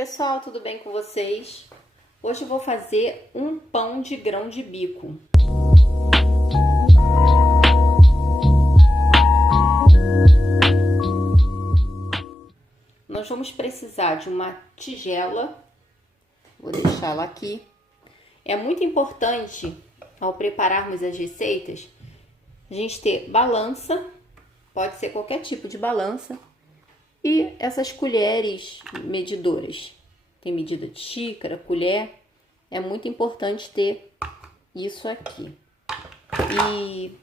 pessoal, tudo bem com vocês? Hoje eu vou fazer um pão de grão de bico. Nós vamos precisar de uma tigela, vou deixar ela aqui. É muito importante, ao prepararmos as receitas, a gente ter balança, pode ser qualquer tipo de balança, e essas colheres medidoras. Tem medida de xícara, colher, é muito importante ter isso aqui. E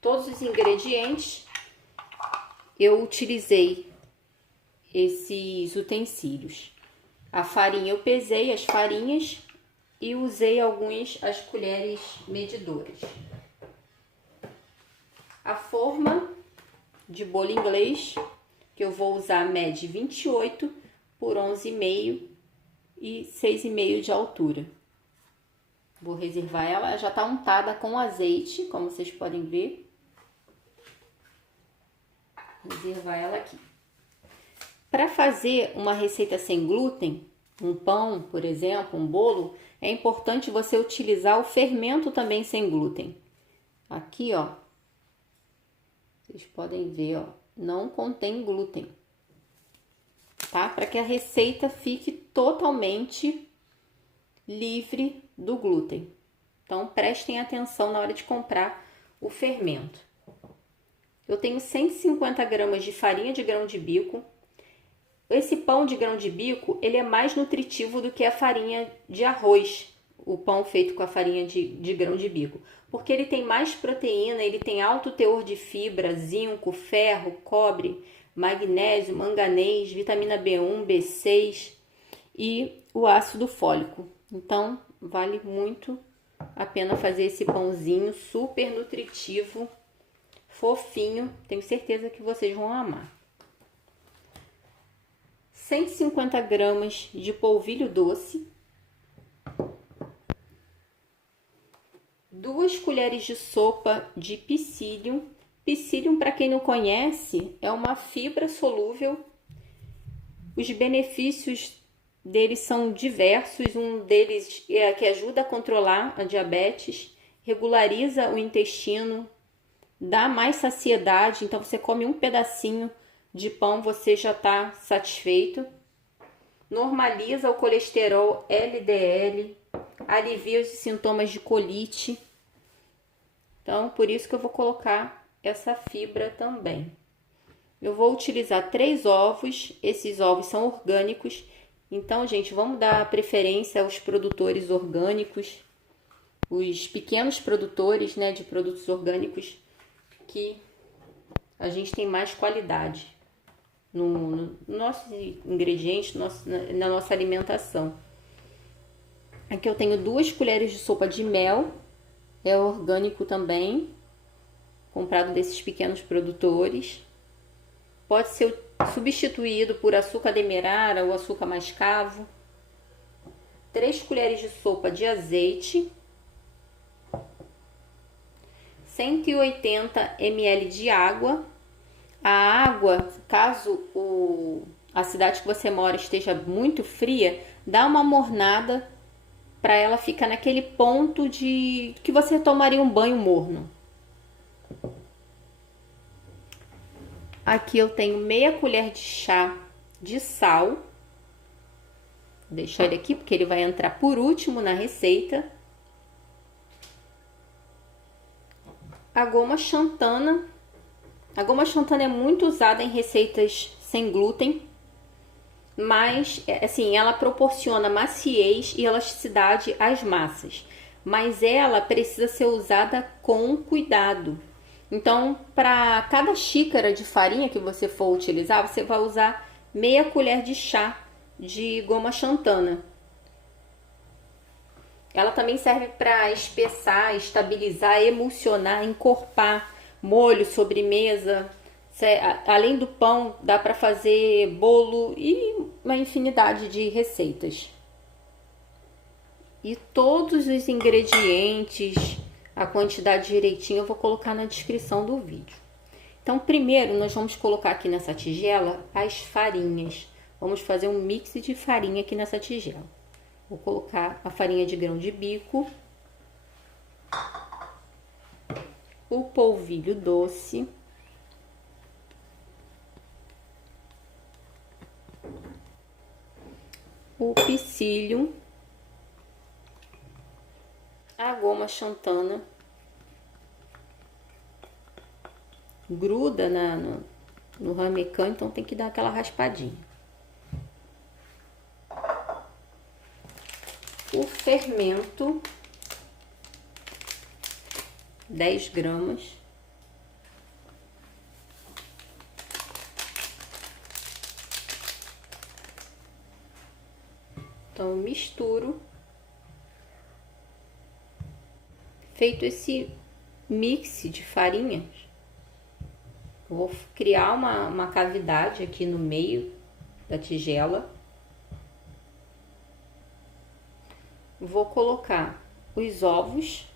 todos os ingredientes eu utilizei esses utensílios. A farinha eu pesei as farinhas e usei as colheres medidoras. A forma de bolo inglês que eu vou usar mede 28 por 11,5 e 6,5 de altura. Vou reservar ela, já está untada com azeite, como vocês podem ver. Reservar ela aqui. Para fazer uma receita sem glúten, um pão, por exemplo, um bolo, é importante você utilizar o fermento também sem glúten. Aqui, ó, vocês podem ver, ó, não contém glúten, tá? Para que a receita fique totalmente livre do glúten. Então, prestem atenção na hora de comprar o fermento. Eu tenho 150 gramas de farinha de grão de bico. Esse pão de grão de bico, ele é mais nutritivo do que a farinha de arroz, o pão feito com a farinha de grão de bico, porque ele tem mais proteína, ele tem alto teor de fibra, zinco, ferro, cobre, magnésio, manganês, vitamina B1, B6 e o ácido fólico. Então, vale muito a pena fazer esse pãozinho super nutritivo, fofinho, tenho certeza que vocês vão amar. 150 gramas de polvilho doce, 2 colheres de sopa de psyllium. Psyllium, para quem não conhece, é uma fibra solúvel. Os benefícios deles são diversos. Um deles é que ajuda a controlar a diabetes, regulariza o intestino, dá mais saciedade. Então, você come um pedacinho de pão, você já está satisfeito. Normaliza o colesterol LDL, alivia os sintomas de colite. Então, por isso que eu vou colocar essa fibra também. Eu vou utilizar 3 ovos, esses ovos são orgânicos. Então, gente, vamos dar preferência aos produtores orgânicos, os pequenos produtores, né, de produtos orgânicos, que a gente tem mais qualidade no nosso ingrediente, na nossa alimentação. Aqui eu tenho 2 colheres de sopa de mel, é orgânico também, comprado desses pequenos produtores. Pode ser substituído por açúcar demerara ou açúcar mascavo. 3 colheres de sopa de azeite, 180 ml de água. A água, caso a cidade que você mora esteja muito fria, dá uma mornada para ela ficar naquele ponto de que você tomaria um banho morno. Aqui eu tenho meia colher de chá de sal. Vou deixar ele aqui porque ele vai entrar por último na receita. A goma xantana. A goma xantana é muito usada em receitas sem glúten, mas assim, ela proporciona maciez e elasticidade às massas, mas ela precisa ser usada com cuidado. Então, para cada xícara de farinha que você for utilizar, você vai usar meia colher de chá de goma xantana. Ela também serve para espessar, estabilizar, emulsionar, encorpar molho, sobremesa. Além do pão, dá para fazer bolo e uma infinidade de receitas. E todos os ingredientes, a quantidade direitinho, eu vou colocar na descrição do vídeo. Então, primeiro nós vamos colocar aqui nessa tigela as farinhas. vamos fazer um mix de farinha aqui nessa tigela. Vou colocar a farinha de grão de bico, o polvilho doce, o psyllium, a goma xantana, gruda no ramecan, então tem que dar aquela raspadinha. O fermento, 10 gramas. Então, eu misturo. Feito esse mix de farinhas, eu vou criar uma cavidade aqui no meio da tigela. Vou colocar os ovos,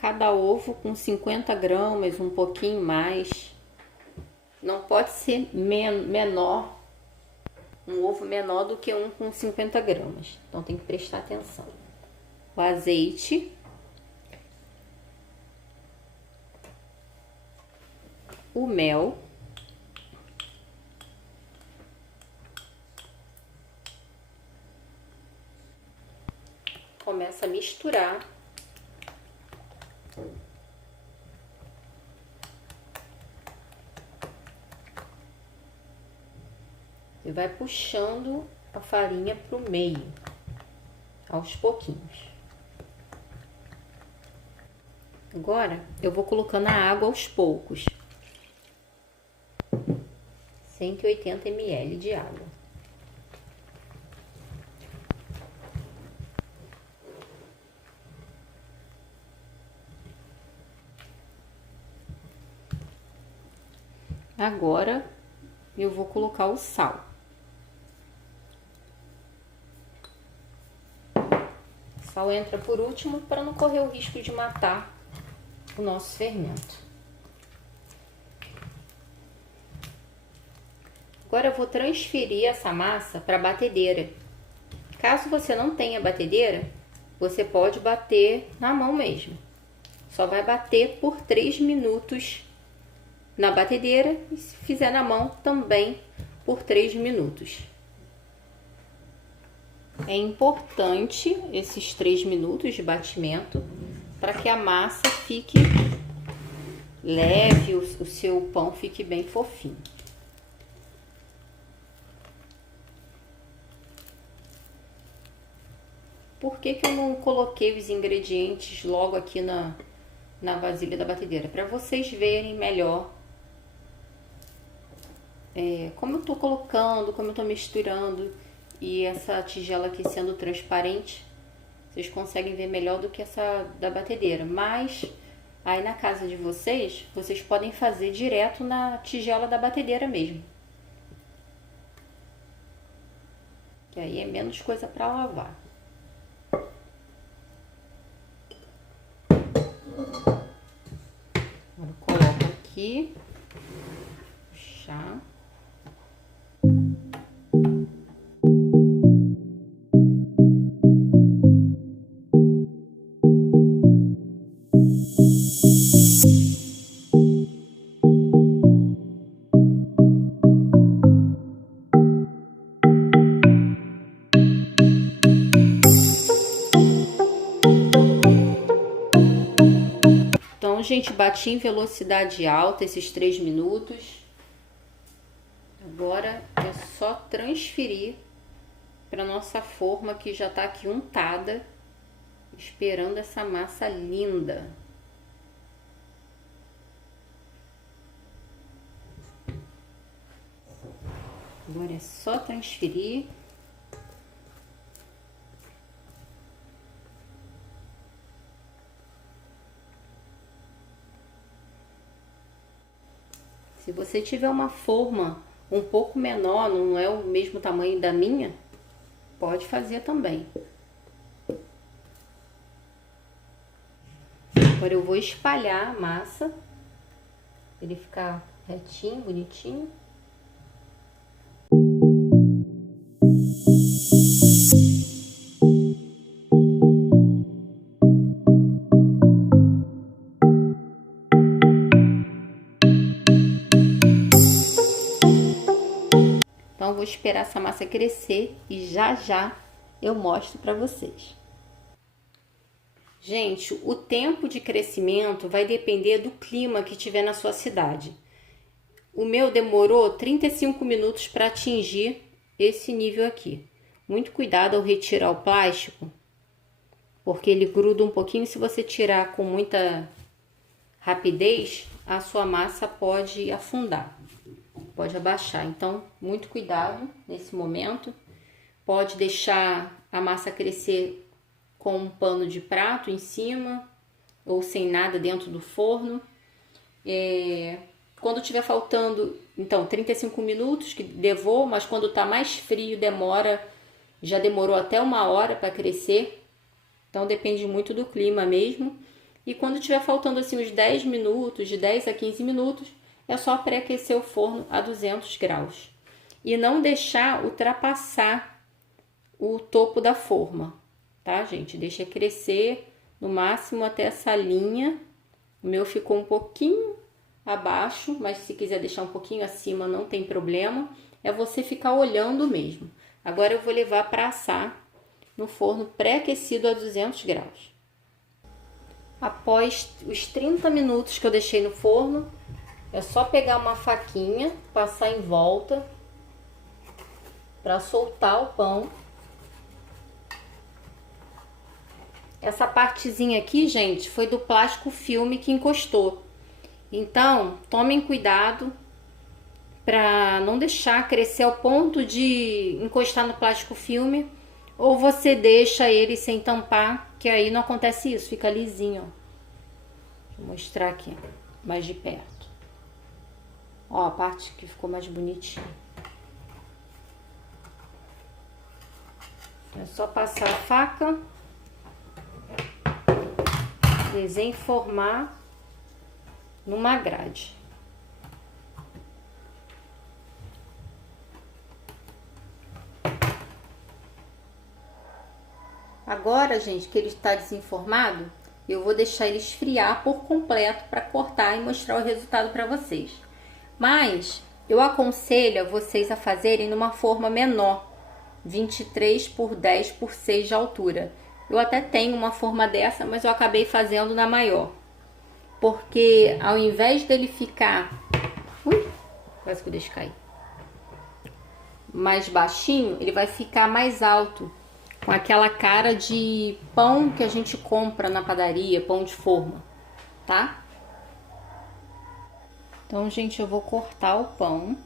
cada ovo com 50 gramas, um pouquinho mais. Não pode ser menor, um ovo menor do que um com 50 gramas. Então tem que prestar atenção. O azeite. O mel. Começa a misturar. E vai puxando a farinha para o meio, aos pouquinhos. Agora, eu vou colocando a água aos poucos. 180 ml de água. Agora, eu vou colocar o sal. O sal entra por último para não correr o risco de matar o nosso fermento. Agora eu vou transferir essa massa para a batedeira. Caso você não tenha batedeira, você pode bater na mão mesmo. Só vai bater por 3 minutos na batedeira e se fizer na mão também por 3 minutos. É importante esses 3 minutos de batimento para que a massa fique leve, o seu pão fique bem fofinho. Por que eu não coloquei os ingredientes logo aqui na vasilha da batedeira? Para vocês verem melhor como eu tô colocando, como eu tô misturando, e essa tigela aqui sendo transparente, vocês conseguem ver melhor do que essa da batedeira. Mas aí na casa de vocês, vocês podem fazer direto na tigela da batedeira mesmo. Que aí é menos coisa para lavar. Agora eu coloco aqui, puxar. Então, gente, bati em velocidade alta esses 3 minutos. Agora é só transferir para nossa forma que já tá aqui untada, esperando essa massa linda. Agora é só transferir. Se você tiver uma forma um pouco menor, não é o mesmo tamanho da minha, pode fazer também. Agora eu vou espalhar a massa, para ele ficar retinho, bonitinho. vou esperar essa massa crescer e já já eu mostro para vocês. Gente, o tempo de crescimento vai depender do clima que tiver na sua cidade. O meu demorou 35 minutos para atingir esse nível aqui. Muito cuidado ao retirar o plástico, porque ele gruda um pouquinho. Se você tirar com muita rapidez, a sua massa pode afundar, pode abaixar. Então, muito cuidado nesse momento. Pode deixar a massa crescer com um pano de prato em cima ou sem nada dentro do forno. Quando tiver faltando, então, 35 minutos que levou, mas quando tá mais frio já demorou até 1 hora para crescer. Então depende muito do clima mesmo. E quando tiver faltando assim uns 10 minutos, de 10 a 15 minutos, é só pré-aquecer o forno a 200 graus. E não deixar ultrapassar o topo da forma, tá, gente? Deixa crescer no máximo até essa linha. O meu ficou um pouquinho abaixo, mas se quiser deixar um pouquinho acima não tem problema. É você ficar olhando mesmo. Agora eu vou levar para assar no forno pré-aquecido a 200 graus. Após os 30 minutos que eu deixei no forno, é só pegar uma faquinha, passar em volta para soltar o pão. Essa partezinha aqui, gente, foi do plástico filme que encostou. Então, tomem cuidado para não deixar crescer ao ponto de encostar no plástico filme, ou você deixa ele sem tampar, que aí não acontece isso, fica lisinho, ó. Deixa eu mostrar aqui mais de perto. Ó, a parte que ficou mais bonitinha. É só passar a faca, desenformar numa grade. Agora, gente, que ele está desenformado, eu vou deixar ele esfriar por completo para cortar e mostrar o resultado para vocês. Mas eu aconselho vocês a fazerem numa forma menor, 23 por 10 por 6 de altura. Eu até tenho uma forma dessa, mas eu acabei fazendo na maior. Porque ao invés dele ficar... Ui, quase que eu deixo cair. Mais baixinho, ele vai ficar mais alto, com aquela cara de pão que a gente compra na padaria, pão de forma, tá? Então, gente, eu vou cortar o pão.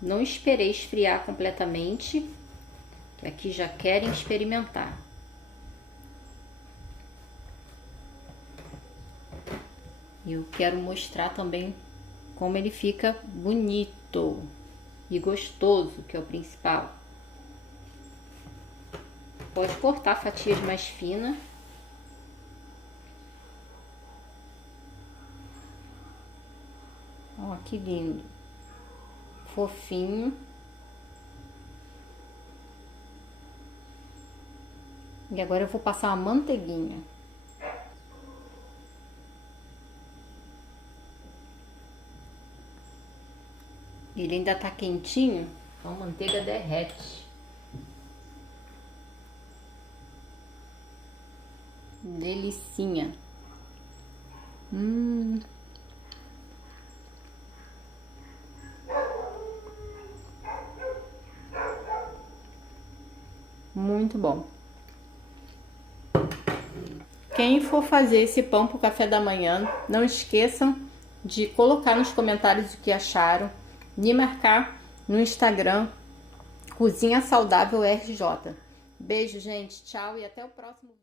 Não esperei esfriar completamente, que aqui já querem experimentar. E eu quero mostrar também como ele fica bonito e gostoso, que é o principal. Pode cortar fatias mais finas. Ó, que lindo. Fofinho. E agora eu vou passar uma manteiguinha. Ele ainda tá quentinho, então a manteiga derrete. Delicinha. Muito bom. Quem for fazer esse pão pro café da manhã, não esqueçam de colocar nos comentários o que acharam, me marcar no Instagram, Cozinha Saudável RJ. Beijo, gente. Tchau e até o próximo vídeo.